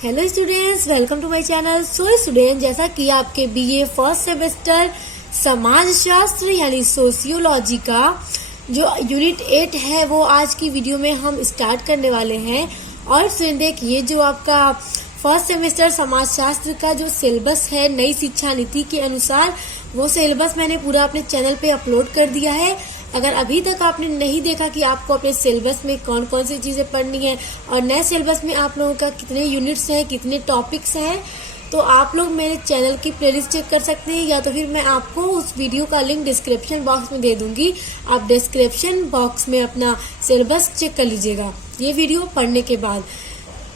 Hello students, welcome to my channel. So student, जैसा कि आपके बीए फर्स्ट सेमेस्टर समाजशास्त्र यानी सोशियोलॉजी का जो यूनिट 8 है वो आज की वीडियो में हम स्टार्ट करने वाले हैं। और स्टूडेंट देखिए, जो आपका फर्स्ट सेमेस्टर समाजशास्त्र का जो सिलेबस है नई शिक्षा नीति के अनुसार, वो सिलेबस मैंने पूरा अपने चैनल पे अपलोड कर दिया है। अगर अभी तक आपने नहीं देखा कि आपको अपने सिलेबस में कौन कौन सी चीजें पढ़नी है और नए सिलेबस में आप लोगों का कितने यूनिट्स हैं, कितने टॉपिक्स हैं, तो आप लोग मेरे चैनल की प्लेलिस्ट चेक कर सकते हैं, या तो फिर मैं आपको उस वीडियो का लिंक डिस्क्रिप्शन बॉक्स में दे दूंगी। आप डिस्क्रिप्शन बॉक्स में अपना सिलेबस चेक कर लीजिएगा ये वीडियो पढ़ने के बाद।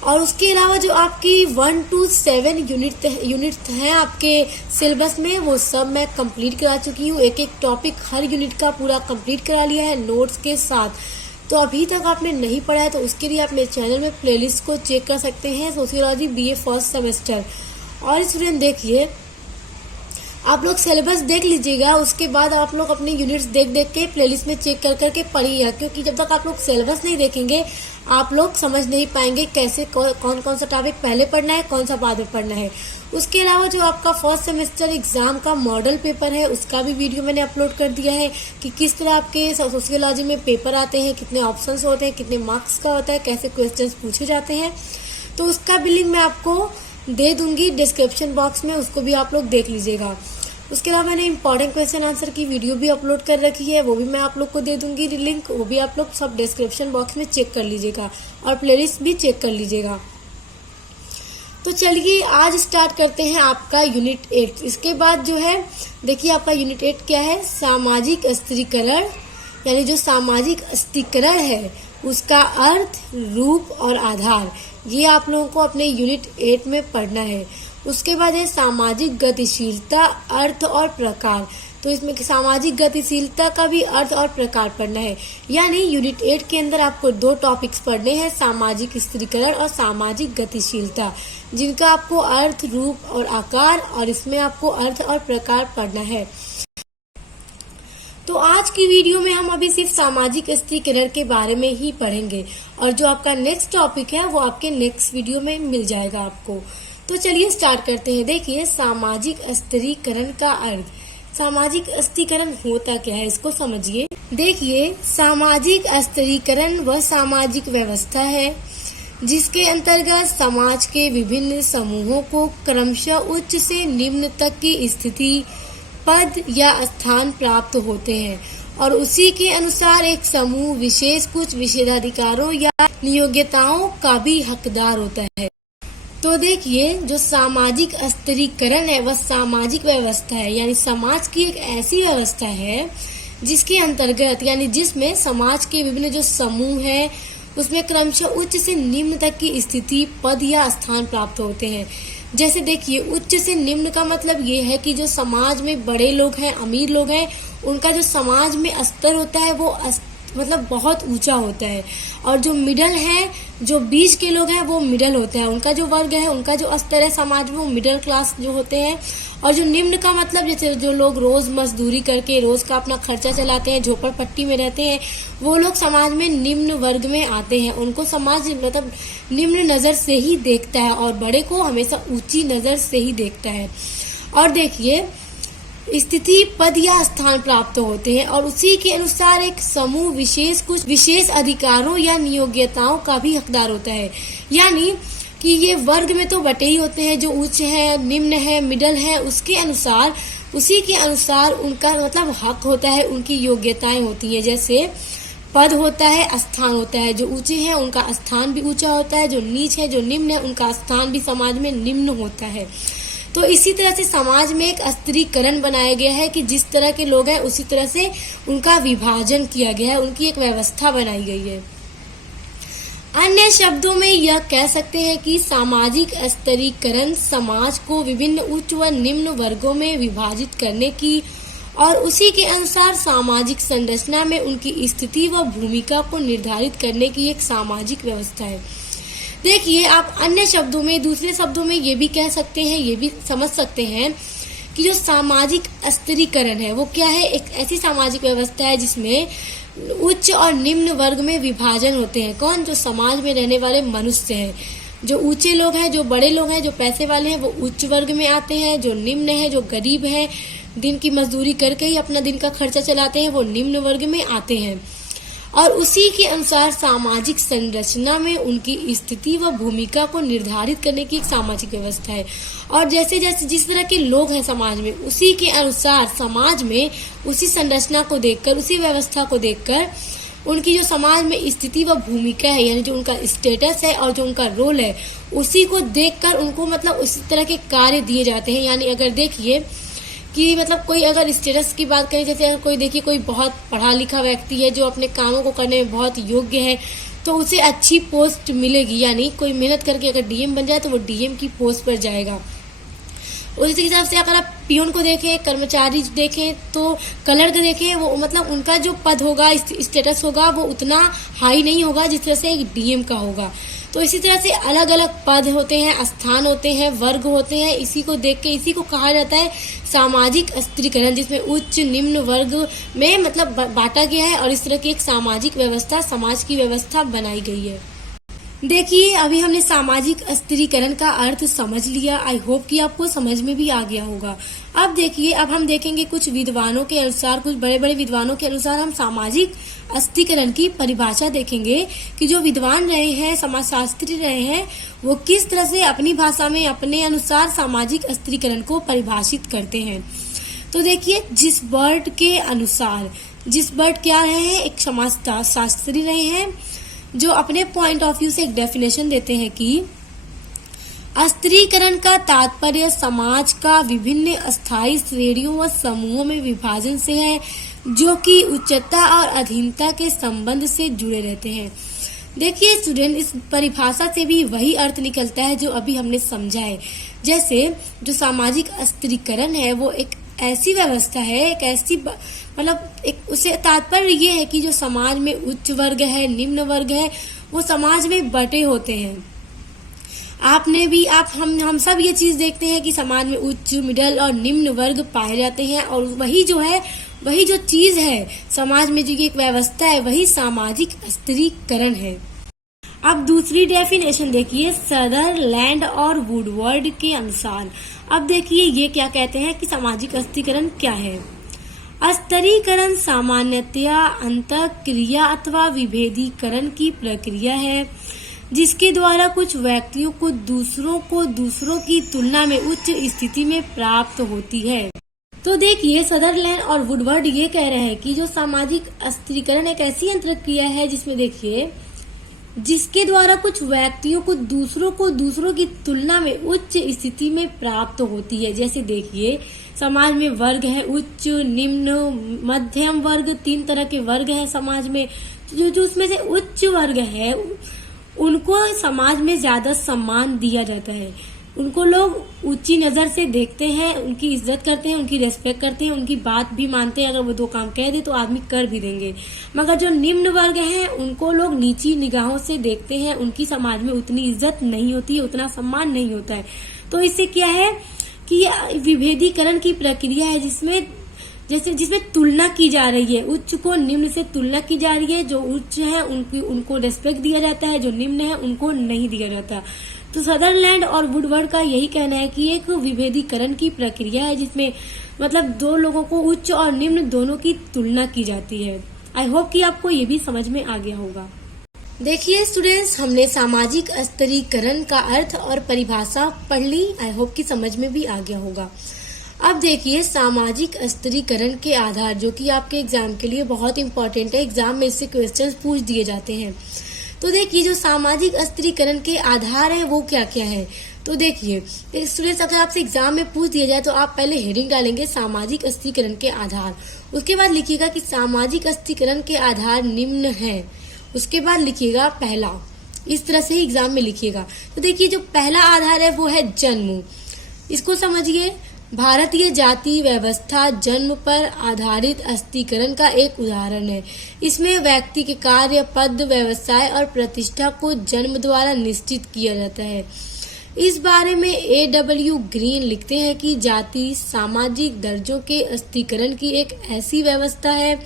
और उसके अलावा जो आपकी 1 to 7 यूनिट हैं आपके सिलेबस में, वो सब मैं कंप्लीट करा चुकी हूँ। एक एक टॉपिक हर यूनिट का पूरा कंप्लीट करा लिया है नोट्स के साथ। तो अभी तक आपने नहीं पढ़ा है तो उसके लिए आप मेरे चैनल में प्लेलिस्ट को चेक कर सकते हैं, सोशियोलॉजी बीए फर्स्ट सेमेस्टर। और स्टूडेंट देखिए, आप लोग सिलेबस देख लीजिएगा, उसके बाद आप लोग अपने यूनिट्स देख देख के प्लेलिस्ट में चेक कर करके पढ़िएगा, क्योंकि जब तक आप लोग सिलेबस नहीं देखेंगे आप लोग समझ नहीं पाएंगे कैसे कौन कौन सा टॉपिक पहले पढ़ना है, कौन सा बाद में पढ़ना है। उसके अलावा जो आपका फर्स्ट सेमेस्टर एग्जाम का मॉडल पेपर है, उसका भी वीडियो मैंने अपलोड कर दिया है कि किस तरह आपके सोशियोलॉजी में पेपर आते हैं, कितने ऑप्शंस होते हैं, कितने मार्क्स का होता है, कैसे क्वेश्चन पूछे जाते हैं। तो उसका भी लिंक मैं आपको दे दूंगी डिस्क्रिप्शन बॉक्स में, उसको भी आप लोग देख लीजिएगा। उसके अलावा मैंने इंपॉर्टेंट क्वेश्चन आंसर की वीडियो भी अपलोड कर रखी है, वो भी मैं आप लोग को दे दूंगी लिंक, वो भी आप लोग सब डिस्क्रिप्शन बॉक्स में चेक कर लीजिएगा और प्लेलिस्ट भी चेक कर लीजिएगा। तो चलिए आज स्टार्ट करते हैं आपका यूनिट 8। इसके बाद जो है देखिए, आपका यूनिट 8 क्या है, सामाजिक स्त्रीकरण, यानी जो सामाजिक स्त्रीकरण है उसका अर्थ, रूप और आधार, ये आप लोगों को अपने यूनिट 8 में पढ़ना है। उसके बाद है सामाजिक गतिशीलता, अर्थ और प्रकार। तो इसमें सामाजिक गतिशीलता का भी अर्थ और प्रकार पढ़ना है। यानी यूनिट 8 के अंदर आपको 2 टॉपिक्स पढ़ने हैं, सामाजिक स्त्रीकरण और सामाजिक गतिशीलता, जिनका आपको अर्थ, रूप और आकार, और इसमें आपको अर्थ और प्रकार पढ़ना है। तो आज की वीडियो में हम अभी सिर्फ सामाजिक स्त्रीकरण के बारे में ही पढ़ेंगे, और जो आपका नेक्स्ट टॉपिक है वो आपके नेक्स्ट वीडियो में मिल जाएगा आपको। तो चलिए स्टार्ट करते हैं। देखिए, सामाजिक स्त्रीकरण का अर्थ। सामाजिक स्त्रीकरण होता क्या है, इसको समझिए। देखिए, सामाजिक स्त्रीकरण वह सामाजिक व्यवस्था है जिसके अंतर्गत समाज के विभिन्न समूहों को क्रमशः उच्च से निम्न तक की स्थिति, पद या स्थान प्राप्त होते हैं, और उसी के अनुसार एक समूह विशेष कुछ विशेषाधिकारों या नियोग्यताओं का भी हकदार होता है। तो देखिए, जो सामाजिक स्त्रीकरण है वह सामाजिक व्यवस्था है, यानी समाज की एक ऐसी व्यवस्था है जिसके अंतर्गत, यानी जिसमें समाज के विभिन्न जो समूह है उसमें क्रमशः उच्च से निम्न तक की स्थिति, पद या स्थान प्राप्त होते हैं। जैसे देखिए, उच्च से निम्न का मतलब ये है कि जो समाज में बड़े लोग हैं, अमीर लोग हैं, उनका जो समाज में स्तर होता है वो मतलब बहुत ऊंचा होता है, और जो मिडल है, जो बीच के लोग हैं वो मिडल होता है, उनका जो वर्ग है, उनका जो स्तर है समाज में वो मिडिल क्लास जो होते हैं। और जो निम्न का मतलब, जैसे जो लोग रोज मजदूरी करके रोज का अपना खर्चा चलाते हैं, झोपड़पट्टी में रहते हैं, वो लोग समाज में निम्न वर्ग में आते हैं। उनको समाज मतलब निम्न नजर से ही देखता है और बड़े को हमेशा ऊंची नजर से ही देखता है। और देखिए, स्थिति, पद या स्थान प्राप्त होते हैं, और उसी के अनुसार एक समूह विशेष कुछ विशेष अधिकारों या नियोग्यताओं का भी हकदार होता है। यानी कि ये वर्ग में तो बटे ही होते हैं, जो उच्च है, निम्न है, मिडल है, उसके अनुसार, उसी के अनुसार उनका मतलब हक होता है, उनकी योग्यताएं होती है। जैसे पद होता है, स्थान होता है, जो ऊंचे हैं उनका स्थान भी ऊंचा होता है, जो नीच है, जो निम्न है, उनका स्थान भी समाज में निम्न होता है। तो इसी तरह से समाज में एक स्त्रीकरण बनाया गया है कि जिस तरह के लोग हैं उसी तरह से उनका विभाजन किया गया है, उनकी एक व्यवस्था बनाई गई है। अन्य शब्दों में यह कह सकते हैं कि सामाजिक स्त्रीकरण समाज को विभिन्न उच्च व निम्न वर्गों में विभाजित करने की और उसी के अनुसार सामाजिक संरचना में उनकी स्थिति व भूमिका को निर्धारित करने की एक सामाजिक व्यवस्था है। देखिए, आप अन्य शब्दों में, दूसरे शब्दों में ये भी कह सकते हैं, ये भी समझ सकते हैं कि जो सामाजिक स्त्रीकरण है वो क्या है, एक ऐसी सामाजिक व्यवस्था है जिसमें उच्च और निम्न वर्ग में विभाजन होते हैं। कौन? जो समाज में रहने वाले मनुष्य हैं। जो ऊंचे लोग हैं, जो बड़े लोग हैं, जो पैसे वाले हैं, वो उच्च वर्ग में आते हैं। जो निम्न है, जो गरीब है, दिन की मजदूरी करके ही अपना दिन का खर्चा चलाते हैं, वो निम्न वर्ग में आते हैं। और उसी के अनुसार सामाजिक संरचना में उनकी स्थिति व भूमिका को निर्धारित करने की एक सामाजिक व्यवस्था है। और जैसे जैसे जिस तरह के लोग हैं समाज में, उसी के अनुसार समाज में उसी संरचना को देखकर, उसी व्यवस्था को देखकर उनकी जो समाज में स्थिति व भूमिका है, यानी जो उनका स्टेटस है और जो उनका रोल है, उसी को देखकर उनको मतलब उसी तरह के कार्य दिए जाते हैं। यानी अगर देखिए कि मतलब कोई अगर स्टेटस की बात करें, जैसे अगर कोई देखिए कोई बहुत पढ़ा लिखा व्यक्ति है जो अपने कामों को करने में बहुत योग्य है, तो उसे अच्छी पोस्ट मिलेगी। यानी कोई मेहनत करके अगर डीएम बन जाए तो वो डीएम की पोस्ट पर जाएगा। उसी हिसाब से अगर आप पियून को देखें, कर्मचारी देखें, तो क्लर्क देखें, वो मतलब उनका जो पद होगा, स्टेटस होगा, वो उतना हाई नहीं होगा जिस तरह से एक डीएम का होगा। तो इसी तरह से अलग अलग पद होते हैं, स्थान होते हैं, वर्ग होते हैं। इसी को देख के इसी को कहा जाता है सामाजिक स्त्रीकरण, जिसमें उच्च निम्न वर्ग में मतलब बांटा गया है और इस तरह की एक सामाजिक व्यवस्था, समाज की व्यवस्था बनाई गई है। देखिए, अभी हमने सामाजिक स्त्रीकरण का अर्थ समझ लिया। आई होप कि आपको समझ में भी आ गया होगा। अब देखिए, अब हम देखेंगे कुछ विद्वानों के अनुसार, कुछ बड़े बड़े विद्वानों के अनुसार हम सामाजिक स्त्रीकरण की परिभाषा देखेंगे कि जो विद्वान रहे हैं, समाजशास्त्री रहे हैं, वो किस तरह से अपनी भाषा में अपने अनुसार सामाजिक स्त्रीकरण को परिभाषित करते हैं। तो देखिए, जिस वर्ड के अनुसार, जिस वर्ड क्या रहे हैं, एक समाजशास्त्री रहे हैं जो अपने पॉइंट ऑफ व्यू से एक डेफिनेशन देते हैं कि स्त्रीकरण का तात्पर्य समाज का विभिन्न अस्थायी श्रेणियों व समूहों में विभाजन से है, जो कि उच्चता और अधीनता के संबंध से जुड़े रहते हैं। देखिए स्टूडेंट, इस परिभाषा से भी वही अर्थ निकलता है जो अभी हमने समझा है। जैसे जो सामाजिक स्त्रीकरण है वो एक ऐसी व्यवस्था है, एक ऐसी मतलब एक उसे तात्पर्य ये है कि जो समाज में उच्च वर्ग है, निम्न वर्ग है, वो समाज में बटे होते हैं। आपने भी हम सब ये चीज देखते हैं कि समाज में उच्च, मिडिल और निम्न वर्ग पाए जाते हैं और वही जो है, वही जो चीज है समाज में, जो एक व्यवस्था है, वही सामाजिक स्त्रीकरण है। अब दूसरी डेफिनेशन देखिए सदरलैंड और वुडवर्ड के अनुसार। अब देखिए ये क्या कहते हैं कि सामाजिक स्त्रीकरण क्या है। स्त्रीकरण सामान्यतया अंतःक्रिया अथवा विभेदीकरण की प्रक्रिया है, जिसके द्वारा कुछ व्यक्तियों को दूसरों की तुलना में उच्च स्थिति में प्राप्त होती है। तो देखिए सदरलैंड और वुडवर्ड ये कह रहे हैं कि जो सामाजिक स्त्रीकरण एक ऐसी अंतःक्रिया है जिसमें देखिए जिसके द्वारा कुछ व्यक्तियों को दूसरों की तुलना में उच्च स्थिति में प्राप्त होती है। जैसे देखिए समाज में वर्ग है, उच्च, निम्न, मध्यम वर्ग, 3 तरह के वर्ग हैं समाज में। जो उसमें से उच्च वर्ग है उनको समाज में ज्यादा सम्मान दिया जाता है, उनको लोग ऊंची नजर से देखते हैं, उनकी इज्जत करते हैं, उनकी रेस्पेक्ट करते हैं, उनकी बात भी मानते हैं। अगर वो 2 काम कह दे तो आदमी कर भी देंगे। मगर जो निम्न वर्ग हैं उनको लोग नीची निगाहों से देखते हैं, उनकी समाज में उतनी इज्जत नहीं होती है, उतना सम्मान नहीं होता है। तो इससे क्या है कि विभेदीकरण की प्रक्रिया है जिसमें तुलना की जा रही है, उच्च को निम्न से तुलना की जा रही है। जो उच्च है उनको रेस्पेक्ट दिया जाता है, जो निम्न है उनको नहीं दिया जाता। तो सदरलैंड और वुडवर्ड का यही कहना है कि एक विभेदीकरण की प्रक्रिया है जिसमें मतलब 2 लोगों को उच्च और निम्न दोनों की तुलना की जाती है। आई होप कि आपको ये भी समझ में आ गया होगा। देखिए स्टूडेंट्स, हमने सामाजिक स्त्रीकरण का अर्थ और परिभाषा पढ़ ली। आई होप कि समझ में भी आ गया होगा। अब देखिए सामाजिक स्त्रीकरण के आधार, जो कि आपके एग्जाम के लिए बहुत इंपॉर्टेंट है, एग्जाम में इससे क्वेश्चंस पूछ दिए जाते हैं। तो देखिए जो सामाजिक स्त्रीकरण के आधार है वो क्या क्या है। तो देखिए स्टूडेंट्स, अगर आपसे एग्जाम में पूछ दिया जाए तो आप पहले हेडिंग डालेंगे सामाजिक स्त्रीकरण के आधार, उसके बाद लिखिएगा कि सामाजिक स्त्रीकरण के आधार निम्न है, उसके बाद लिखिएगा पहला। इस तरह से ही एग्जाम में लिखिएगा। तो देखिए जो पहला आधार है वो है जन्म। इसको समझिए, भारतीय जाति व्यवस्था जन्म पर आधारित स्त्रीकरण का एक उदाहरण है। इसमें व्यक्ति के कार्य, पद, व्यवसाय और प्रतिष्ठा को जन्म द्वारा निश्चित किया जाता है। इस बारे में A.W. ग्रीन लिखते हैं कि जाति सामाजिक दर्जों के स्त्रीकरण की एक ऐसी व्यवस्था है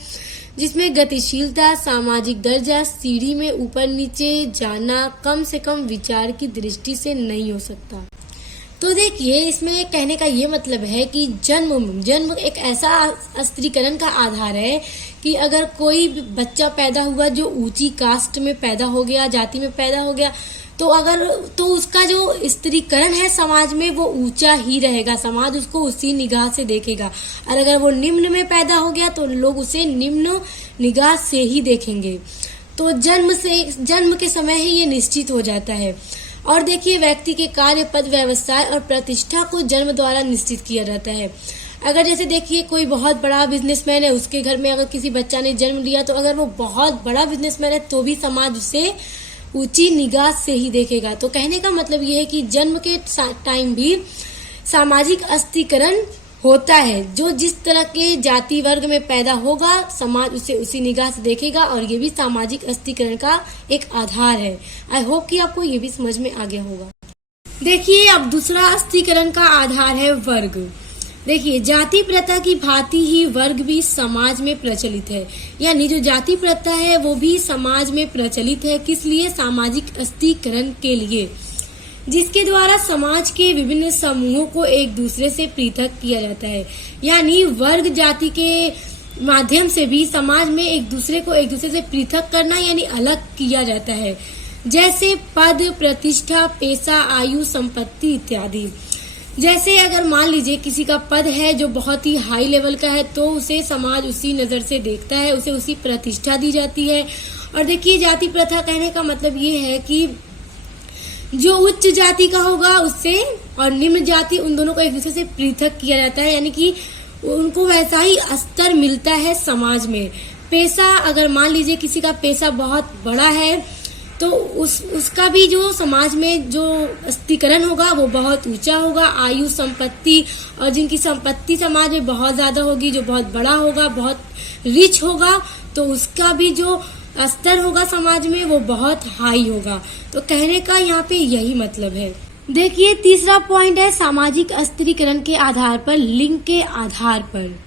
जिसमें गतिशीलता, सामाजिक दर्जा, सीढ़ी में ऊपर नीचे जाना कम से कम विचार की दृष्टि से नहीं हो सकता। तो देखिए, इसमें कहने का ये मतलब है कि जन्म एक ऐसा स्त्रीकरण का आधार है कि अगर कोई बच्चा पैदा हुआ जो ऊंची कास्ट में पैदा हो गया, जाति में पैदा हो गया, तो उसका जो स्त्रीकरण है समाज में वो ऊंचा ही रहेगा, समाज उसको उसी निगाह से देखेगा। और अगर वो निम्न में पैदा हो गया तो लोग उसे निम्न निगाह से ही देखेंगे। तो जन्म के समय ही ये निश्चित हो जाता है। और देखिए, व्यक्ति के कार्य, पद, व्यवसाय और प्रतिष्ठा को जन्म द्वारा निश्चित किया जाता है। अगर जैसे देखिए, कोई बहुत बड़ा बिजनेसमैन है, उसके घर में अगर किसी बच्चा ने जन्म लिया, तो अगर वो बहुत बड़ा बिजनेसमैन है तो भी समाज उसे ऊंची निगाह से ही देखेगा। तो कहने का मतलब ये है कि जन्म के टाइम भी सामाजिक अस्तिकरण होता है। जो जिस तरह के जाति वर्ग में पैदा होगा, समाज उसे उसी निगाह से देखेगा, और ये भी सामाजिक अस्तिकरण का एक आधार है। आई होप कि आपको ये भी समझ में आ गया होगा। देखिए, अब दूसरा अस्तिकरण का आधार है वर्ग। देखिए, जाति प्रथा की भांति ही वर्ग भी समाज में प्रचलित है, यानी जो जाति प्रथा है वो भी समाज में प्रचलित है। किस लिए? सामाजिक अस्तिकरण के लिए, जिसके द्वारा समाज के विभिन्न समूहों को एक दूसरे से पृथक किया जाता है। यानी वर्ग जाति के माध्यम से भी समाज में एक दूसरे से पृथक करना यानी अलग किया जाता है। जैसे पद, प्रतिष्ठा, पेशा, आयु, संपत्ति इत्यादि। जैसे अगर मान लीजिए किसी का पद है जो बहुत ही हाई लेवल का है, तो उसे समाज उसी नजर से देखता है, उसे उसी प्रतिष्ठा दी जाती है। और देखिए, जाति प्रथा कहने का मतलब ये है कि जो उच्च जाति का होगा उससे और निम्न जाति, उन दोनों को एक दूसरे से पृथक किया जाता है, यानी कि उनको वैसा ही स्तर मिलता है समाज में। पेशा, अगर मान लीजिए किसी का पेशा बहुत बड़ा है, तो उसका भी जो समाज में जो अस्तिकरण होगा वो बहुत ऊंचा होगा। आयु, संपत्ति, और जिनकी संपत्ति समाज में बहुत ज्यादा होगी, जो बहुत बड़ा होगा, बहुत रिच होगा, तो उसका भी जो स्तर होगा समाज में वो बहुत हाई होगा। तो कहने का यहाँ पे यही मतलब है। देखिए, तीसरा पॉइंट है सामाजिक अस्त्रीकरण के आधार पर, लिंग के आधार पर।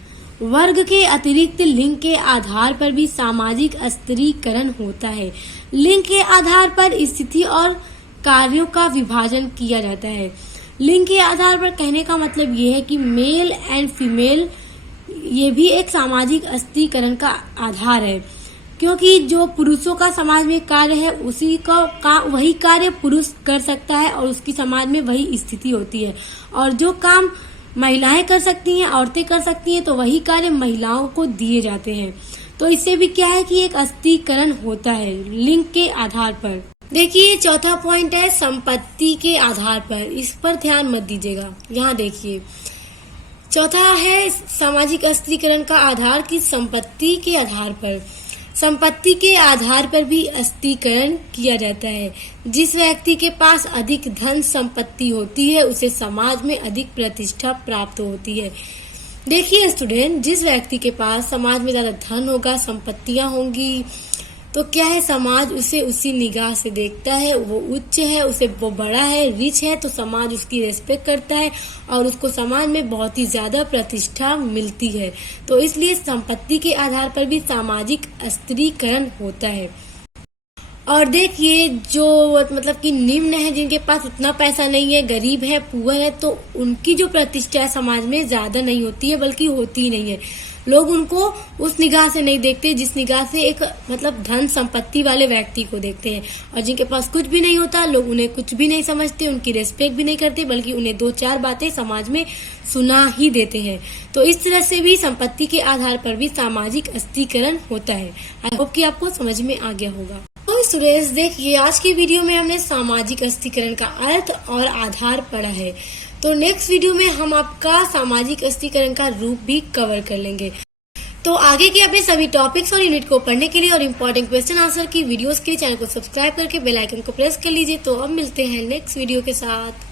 वर्ग के अतिरिक्त लिंग के आधार पर भी सामाजिक अस्त्रीकरण होता है। लिंग के आधार पर स्थिति और कार्यों का विभाजन किया जाता है। लिंग के आधार पर कहने का मतलब ये है कि मेल एंड फीमेल, ये भी एक सामाजिक अस्त्रीकरण का आधार है, क्योंकि जो पुरुषों का समाज में कार्य है उसी का वही कार्य पुरुष कर सकता है और उसकी समाज में वही स्थिति होती है। और जो काम महिलाएं कर सकती हैं, औरतें कर सकती हैं, तो वही कार्य महिलाओं को दिए जाते हैं। तो इससे भी क्या है कि एक अस्त्रीकरण होता है लिंग के आधार पर। देखिए, चौथा पॉइंट है संपत्ति के आधार पर। इस पर ध्यान मत दीजिएगा। यहाँ देखिए, चौथा है सामाजिक अस्त्रीकरण का आधार की संपत्ति के आधार पर। संपत्ति के आधार पर भी अस्त्रीकरण किया जाता है। जिस व्यक्ति के पास अधिक धन संपत्ति होती है उसे समाज में अधिक प्रतिष्ठा प्राप्त होती है। देखिए स्टूडेंट, जिस व्यक्ति के पास समाज में ज्यादा धन होगा, संपत्तियां होंगी, तो क्या है, समाज उसे उसी निगाह से देखता है। वो उच्च है, उसे वो बड़ा है, रिच है, तो समाज उसकी रेस्पेक्ट करता है और उसको समाज में बहुत ही ज्यादा प्रतिष्ठा मिलती है। तो इसलिए संपत्ति के आधार पर भी सामाजिक अस्त्रीकरण होता है। और देखिए, जो मतलब कि निम्न है, जिनके पास उतना पैसा नहीं है, गरीब है, पुअर है, तो उनकी जो प्रतिष्ठा है समाज में ज्यादा नहीं होती है, बल्कि होती ही नहीं है। लोग उनको उस निगाह से नहीं देखते जिस निगाह से एक मतलब धन संपत्ति वाले व्यक्ति को देखते हैं। और जिनके पास कुछ भी नहीं होता, लोग उन्हें कुछ भी नहीं समझते, उनकी रेस्पेक्ट भी नहीं करते, बल्कि उन्हें 2-4 बातें समाज में सुना ही देते हैं। तो इस तरह से भी संपत्ति के आधार पर भी सामाजिक अस्त्रीकरण होता है। आई होप कि आपको समझ में आ गया होगा। तो स्टूडेंट्स, देखिए, आज की वीडियो में हमने सामाजिक अस्त्रीकरण का अर्थ और आधार पढ़ा है। तो नेक्स्ट वीडियो में हम आपका सामाजिक अस्त्रीकरण का रूप भी कवर कर लेंगे। तो आगे के अपने सभी टॉपिक्स और यूनिट को पढ़ने के लिए और इम्पोर्टेंट क्वेश्चन आंसर की वीडियोस के लिए चैनल को सब्सक्राइब करके बेल आइकन को प्रेस कर लीजिए। तो अब मिलते हैं नेक्स्ट वीडियो के साथ।